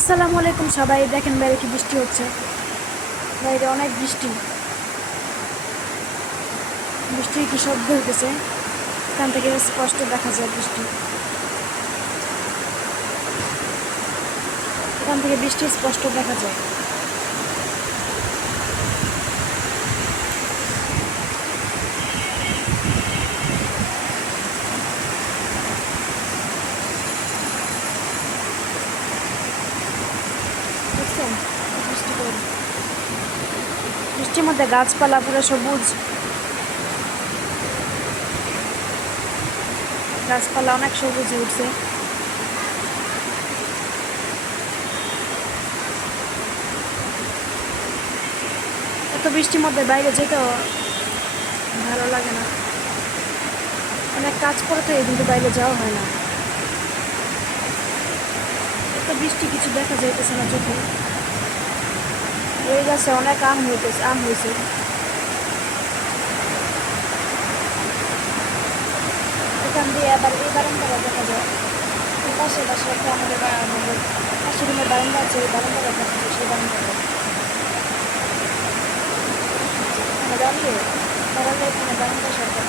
আসসালামু আলাইকুম সবাই। দেখেন বাইরে কি বৃষ্টি হচ্ছে, বাইরে অনেক বৃষ্টি। বৃষ্টির কি শব্দ হইতেছে, এখান থেকে স্পষ্ট দেখা যায় বৃষ্টি। এখান থেকে বৃষ্টি স্পষ্ট দেখা যায়। দেখছেন বৃষ্টি করে, বৃষ্টির মধ্যে গাছপালা পুরো সবুজ, গাছপালা অনেক সবুজ হয়ে উঠছে। এত বৃষ্টির মধ্যে বাইরে যেতেও ভালো লাগে না, অনেক কাজ করে তো কিন্তু বাইরে যাওয়া হয় না। এত বৃষ্টি কিছু দেখা যাইতেছে না চোখে। এই গাছে অনেক আম হয়েছে। এখান দিয়ে আবার এই বারান্দাটা দেখা যায়, এই পাশে পাশে একটা আমাদের পাশের রুমের বারান্দা আছে, এই বারান্দাটা দেখা যায়, সেই বারান্দাটা দাঁড়িয়ে বারান্দায় এখানে বারান্দা সরকার